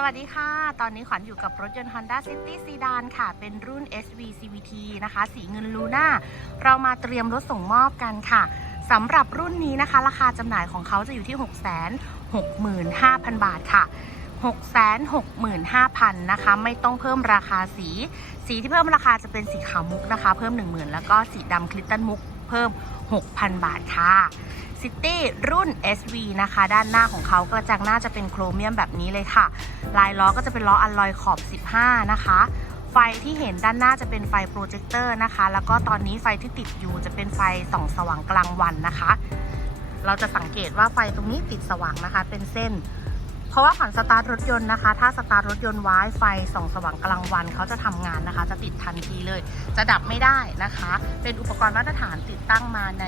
สวัสดีค่ะ ตอนนี้ขวัญอยู่กับรถยนต์ Honda City Sedan ค่ะ เป็นรุ่น SV CVT นะคะ สีเงินลูน่า เรามาเตรียมรถส่งมอบกันค่ะ สำหรับรุ่นนี้นะคะ ราคาจำหน่ายของเขาจะอยู่ที่ 665,000 บาทค่ะ 665,000นะคะ ไม่ต้องเพิ่มราคาสี สีที่เพิ่มราคาจะเป็นสีขาวมุกนะคะ เพิ่ม 10,000 แล้วก็สีดำคลิตตันมุก เพิ่ม 6,000 บาทค่ะซิตี้รุ่น SV นะคะ ด้านหน้าของเขากระจังหน้าจะเป็นโครเมียมแบบนี้เลยค่ะ ลายล้อก็จะเป็นล้ออัลลอยขอบ 15 นะคะ ไฟที่เห็นด้านหน้าจะเป็นไฟโปรเจคเตอร์นะคะ แล้วก็ตอนนี้ไฟที่ติดอยู่จะเป็นไฟส่องสว่างกลางวันนะคะ เราจะสังเกตว่าไฟตรงนี้ติดสว่างนะคะ เป็นเส้น ราะว่าขวัญสตาร์ทรถยนต์นะคะ ถ้าสตาร์ทรถยนต์ไว้ไฟส่องสว่างกลางวันเขาจะทำงานนะคะ จะติดทันทีเลย จะดับไม่ได้นะคะ เป็นอุปกรณ์มาตรฐานติดตั้งมาใน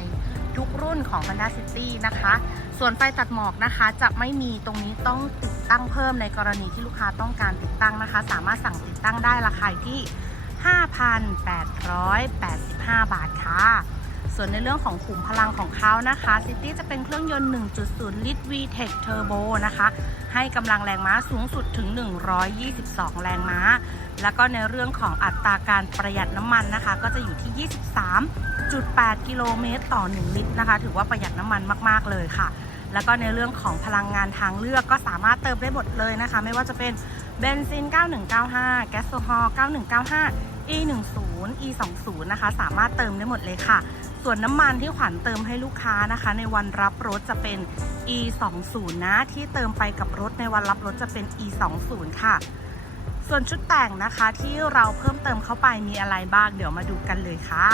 ทุกรุ่นของ Honda City นะคะ ส่วนไฟตัดหมอกนะคะ จะไม่มีตรงนี้ต้องติดตั้งเพิ่มในกรณีที่ลูกค้าต้องการติดตั้งนะคะ สามารถสั่งติดตั้งได้ราคาอยู่ที่ 5,885 บาทค่ะ ส่วนในเรื่องของขุมพลังของเขานะคะ City จะเป็นเครื่องยนต์ 1.0 ลิตร VTEC Turbo นะคะ ให้กำลังแรงม้าสูงสุดถึง 122 แรงม้า แล้วก็ในเรื่องของอัตราการประหยัดน้ำมันนะคะ ก็จะอยู่ที่ 23.8 กิโลเมตรต่อ 1 ลิตรนะคะ ถือว่าประหยัดน้ำมันมากๆเลยค่ะ แล้วก็ในเรื่องของพลังงานทางเลือกก็สามารถเติมได้หมดเลยนะคะ ไม่ว่าจะเป็นเบนซิน 9195 แก๊สโซฮอล์9195 E10 E20 นะคะ สามารถเติมได้หมดเลยค่ะ ส่วนน้ำมันที่ขวัญเติมให้ลูกค้านะคะ ในวันรับรถจะเป็น E20 นะ ที่เติมไปกับรถในวันรับรถจะเป็น E20 ค่ะ ส่วนชุดแต่งนะคะที่เราเพิ่มเติมเข้าไปมีอะไรบ้าง เดี๋ยวมาดูกันเลยค่ะ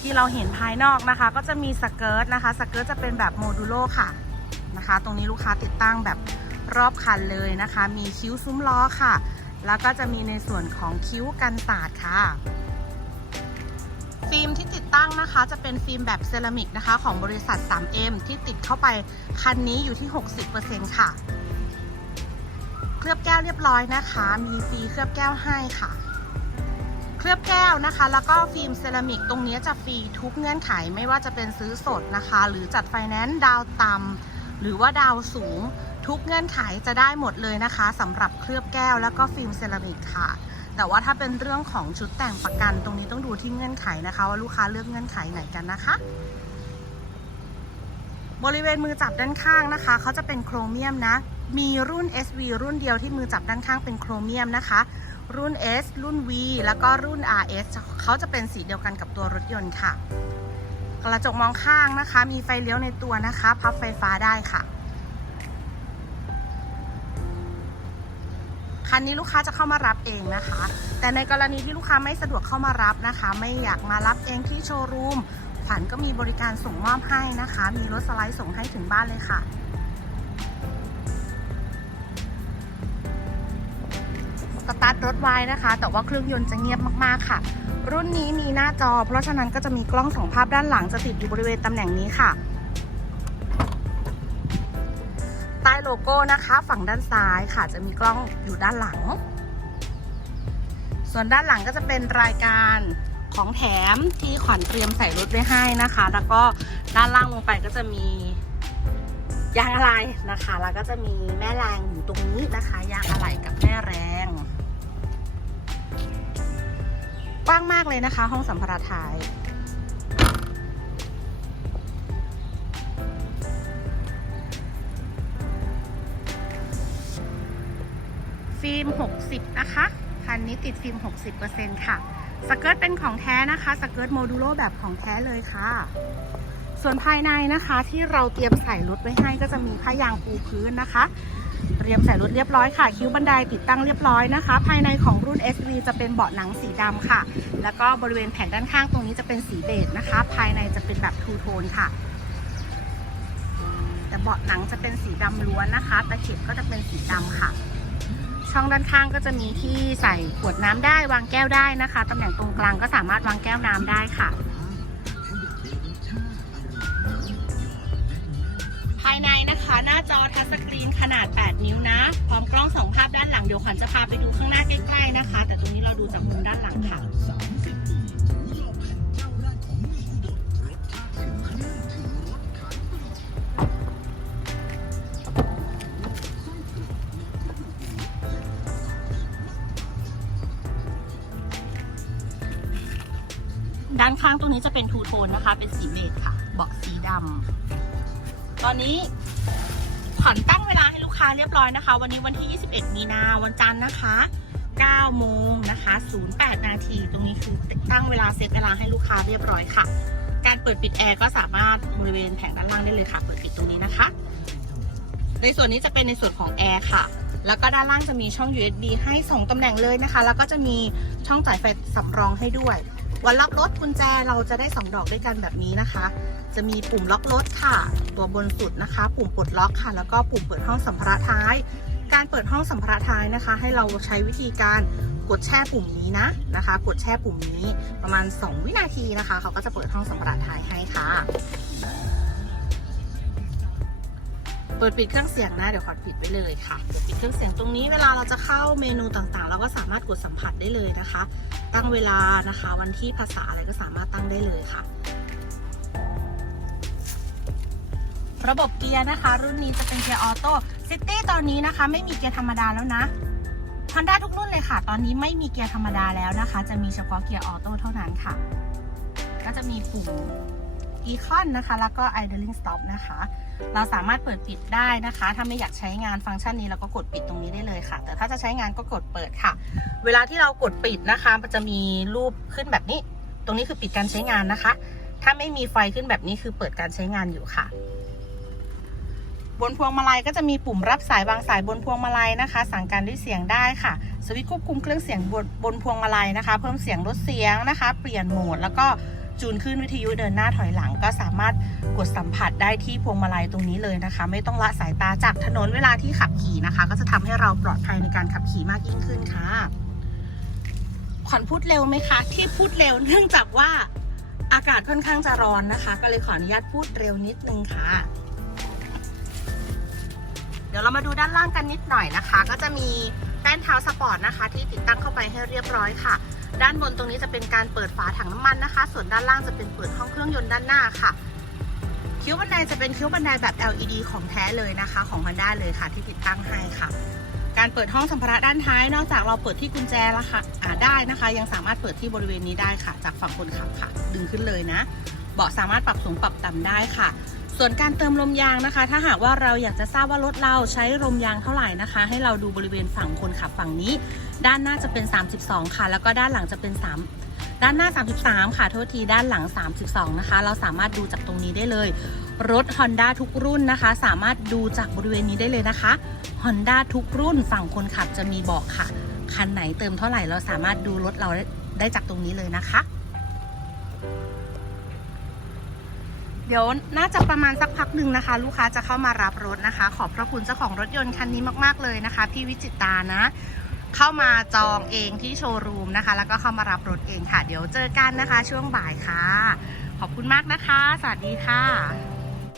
ที่เราเห็นภายนอกนะคะ ก็จะมีสเกิร์ตนะคะสเกิร์ตจะเป็นแบบโมดูโลค่ะนะคะ ตรงนี้ลูกค้าติดตั้งแบบรอบคันเลยนะคะ มีคิ้วซุ้มล้อค่ะ แล้วก็จะมีในส่วนของคิ้วกันสาดค่ะ ล์มที่ติดตั้งนะคะ จะเป็นฟิล์มแบบเซรามิกนะคะ ของบริษัท 3M ที่ติดเข้าไปคันนี้อยู่ที่ 60%ค่ะ เคลือบแก้วเรียบร้อยนะคะ มีฟรีเคลือบแก้วให้ค่ะ เคลือบแก้วนะคะ แล้วก็ฟิล์มเซรามิกตรงนี้จะฟรีทุกเงื่อนไขไม่ว่าจะเป็นซื้อสดนะคะ หรือจัดไฟแนนซ์ดาวต่ำหรือว่าดาวสูง ทุกเงื่อนไขจะได้หมดเลยนะคะสำหรับเคลือบแก้วแล้วก็ฟิล์มเซรามิกค่ะ แต่ว่าถ้าเป็นเรื่องของชุดแต่งประกันตรงนี้ต้องดูที่เงื่อนไขนะคะ ว่าลูกค้าเลือกเงื่อนไขไหนกันนะคะ บริเวณมือจับด้านข้างนะคะเขาจะเป็นโครเมียมนะ มีรุ่น SV รุ่นเดียวที่มือจับด้านข้างเป็นโครเมียมนะคะ รุ่น S รุ่น V แล้วก็รุ่น RS เขาจะเป็นสีเดียวกันกับตัวรถยนต์ค่ะ กระจกมองข้างนะคะ มีไฟเลี้ยวในตัวนะคะ พับไฟฟ้าได้ค่ะ คันนี้ลูกค้าจะเข้ามารับเองนะคะ แต่ในกรณีที่ลูกค้าไม่สะดวกเข้ามารับนะคะ ไม่อยากมารับเองที่โชว์รูมขวัญก็มีบริการส่งมอบให้นะคะ มีรถสไลด์ส่งให้ถึงบ้านเลยค่ะสตาร์ทรถไว้นะคะ แต่ว่าเครื่องยนต์จะเงียบมากๆค่ะ รุ่นนี้มีหน้าจอ เพราะฉะนั้นก็จะมีกล้องสองภาพด้านหลังจะติดอยู่บริเวณตำแหน่งนี้ค่ะ โลโก้นะคะ ฝั่งด้านซ้ายค่ะจะมีกล้องอยู่ด้านหลัง ส่วนด้านหลังก็จะเป็นรายการของแถมที่ขวัญเตรียมใส่รถไว้ให้นะคะ แล้วก็ด้านล่างลงไปก็จะมียางอะไหล่นะคะ แล้วก็จะมีแม่แรงอยู่ตรงนี้นะคะ ยางอะไหล่กับแม่แรงกว้างมากเลยนะคะ ห้องสัมภาระท้าย ฟิล์ม 60 นะคะ คันนี้ติดฟิล์ม 60%ค่ะ สเกิร์ตเป็นของแท้นะคะ สเกิร์ตโมดูโลแบบของแท้เลยค่ะ ส่วนภายในนะคะที่เราเตรียมใส่รถไว้ให้ก็จะมีผ้ายางปูพื้นนะคะ เตรียมใส่รถเรียบร้อยค่ะ คิ้วบันไดติดตั้งเรียบร้อยนะคะ ภายในของรุ่น SV จะเป็นเบาะหนังสีดำค่ะ แล้วก็บริเวณแผงด้านข้างตรงนี้จะเป็นสีเบจนะคะ ภายในจะเป็นแบบทูโทนค่ะแต่เบาะหนังจะเป็นสีดำล้วนนะคะ ตะเข็บก็จะเป็นสีดำค่ะ ช่องด้านข้างก็จะมีที่ใส่ขวดน้ำได้วางแก้วได้นะคะตำแหน่งตรงกลางก็สามารถวางแก้วน้ำได้ค่ะ ภายในนะคะหน้าจอทัชสกรีนขนาด 8 นิ้วนะ พร้อมกล้องสองภาพด้านหลังเดี๋ยวขวัญจะพาไปดูข้างหน้าใกล้ๆนะคะ แต่ตรงนี้เราดูจากมุมด้านหลังค่ะ ด้านข้างตรงนี้จะเป็นทูโทนนะคะ เป็นสีเบจค่ะบาะสีดำตอนนี้ขวัญตั้งเวลาให้ลูกค้าเรียบร้อยนะคะ วันนี้วันที่ 21 มีนาวันจันทร์นะคะ9โมงนะคะ 08 นาที ตรงนี้คือตั้งเวลาเซตเวลาให้ลูกค้าเรียบร้อยค่ะ การเปิดปิดแอร์ก็สามารถบริเวณแผงด้านล่างได้เลยค่ะ เปิดปิดตรงนี้นะคะ ในส่วนนี้จะเป็นในส่วนของแอร์ค่ะ แล้วก็ด้านล่างจะมีช่อง USB ให้ 2ตำแหน่งเลยนะคะ แล้วก็จะมีช่องจ่ายไฟสำรองให้ด้วย วันล็อกรถกุญแจเราจะได้ 2 ดอกด้วยกันแบบนี้นะคะ จะมีปุ่มล็อกรถค่ะ ตัวบนสุดนะคะ ปุ่มปลดล็อกค่ะ แล้วก็ปุ่มเปิดห้องสัมภาระท้าย การเปิดห้องสัมภาระท้ายนะคะ ให้เราใช้วิธีการกดแช่ปุ่มนี้นะนะคะ กดแช่ปุ่มนี้ประมาณ 2 วินาทีนะคะ เขาก็จะเปิดห้องสัมภาระท้ายให้ค่ะ เปิดปิดเครื่องเสียงนะ เดี๋ยวขอปิดไปเลยค่ะเปิดปิดเครื่องเสียงตรงนี้เวลาเราจะเข้าเมนูต่างๆ เราก็สามารถกดสัมผัสได้เลยนะคะ ตั้งเวลานะคะ วันที่ภาษาอะไรก็สามารถตั้งได้เลยค่ะ ระบบเกียร์นะคะ รุ่นนี้จะเป็นเกียร์ออโต้ซิตี้ตอนนี้นะคะ ไม่มีเกียร์ธรรมดาแล้วนะ Honda ทุกรุ่นเลยค่ะ ตอนนี้ไม่มีเกียร์ธรรมดาแล้วนะคะ จะมีเฉพาะเกียร์ออโต้เท่านั้นค่ะ ก็จะมีปุ่ม Econ นะคะ แล้วก็ idling stop นะคะ เราสามารถเปิดปิดได้นะคะ ถ้าไม่อยากใช้งานฟังก์ชันนี้เราก็กดปิดตรงนี้ได้เลยค่ะ แต่ถ้าจะใช้งานก็กดเปิดค่ะ เวลาที่เรากดปิดนะคะมันจะมีรูปขึ้นแบบนี้ ตรงนี้คือปิดการใช้งานนะคะ ถ้าไม่มีไฟขึ้นแบบนี้คือเปิดการใช้งานอยู่ค่ะ บนพวงมาลัยก็จะมีปุ่มรับสายวางสายบนพวงมาลัยนะคะ สั่งการด้วยเสียงได้ค่ะสวิตช์ควบคุมเครื่องเสียงบนบนพวงมาลัยนะคะ เพิ่มเสียงลดเสียงนะคะ เปลี่ยนโหมดแล้วก็ จูนขึ้นวิทยุเดินหน้าถอยหลัง ก็สามารถกดสัมผัสได้ที่พวงมาลัยตรงนี้เลยนะคะ ไม่ต้องละสายตาจากถนนเวลาที่ขับขี่นะคะ ก็จะทำให้เราปลอดภัยในการขับขี่มากยิ่งขึ้นค่ะขวัญพูดเร็วไหมคะ ที่พูดเร็วเนื่องจากว่าอากาศค่อนข้างจะร้อนนะคะ ก็เลยขออนุญาตพูดเร็วนิดนึงค่ะ เดี๋ยวเรามาดูด้านล่างกันนิดหน่อยนะคะ ก็จะมีแป้นเท้าสปอร์ตนะคะ ที่ติดตั้งเข้าไปให้เรียบร้อยค่ะ ด้านบนตรงนี้จะเป็นการเปิดฝาถังน้ำมันนะคะ ส่วนด้านล่างจะเป็นเปิดห้องเครื่องยนต์ด้านหน้าค่ะ คิ้วบันไดจะเป็นคิ้วบันไดแบบ LED ของแท้เลยนะคะ ของ Honda เลยค่ะ ที่ติดตั้งให้ค่ะ การเปิดห้องสัมภาระด้านท้าย นอกจากเราเปิดที่กุญแจแล้วค่ะได้นะคะ ยังสามารถเปิดที่บริเวณนี้ได้ค่ะ จากฝั่งคนขับค่ะ ดึงขึ้นเลยนะ เบาะสามารถปรับสูงปรับต่ำได้ค่ะ ส่วนการเติมลมยางนะคะ ถ้าหากว่าเราอยากจะทราบว่ารถเราใช้ลมยางเท่าไหร่นะคะ ให้เราดูบริเวณฝั่งคนขับฝั่งนี้ ด้านหน้าจะเป็น 32 ค่ะ แล้วก็ด้านหลังจะเป็น 3 ด้านหน้า 33 ค่ะ โทษทีด้านหลัง 32 นะคะ เราสามารถดูจากตรงนี้ได้เลย รถ Honda ทุกรุ่นนะคะ สามารถดูจากบริเวณนี้ได้เลยนะคะ Honda ทุกรุ่นฝั่งคนขับจะมีบาะค่ะคันไหนเติมเท่าไหร่เราสามารถดูรถเราได้จากตรงนี้เลยนะคะ เดี๋ยวน่าจะประมาณสักพักหนึ่งนะคะ ลูกค้าจะเข้ามารับรถนะคะ ขอบพระคุณเจ้าของรถยนต์คันนี้มากๆเลยนะคะ พี่วิจิตานะ เข้ามาจองเองที่โชว์รูมนะคะ แล้วก็เข้ามารับรถเองค่ะ เดี๋ยวเจอกันนะคะ ช่วงบ่ายค่ะ ขอบคุณมากนะคะ สวัสดีค่ะ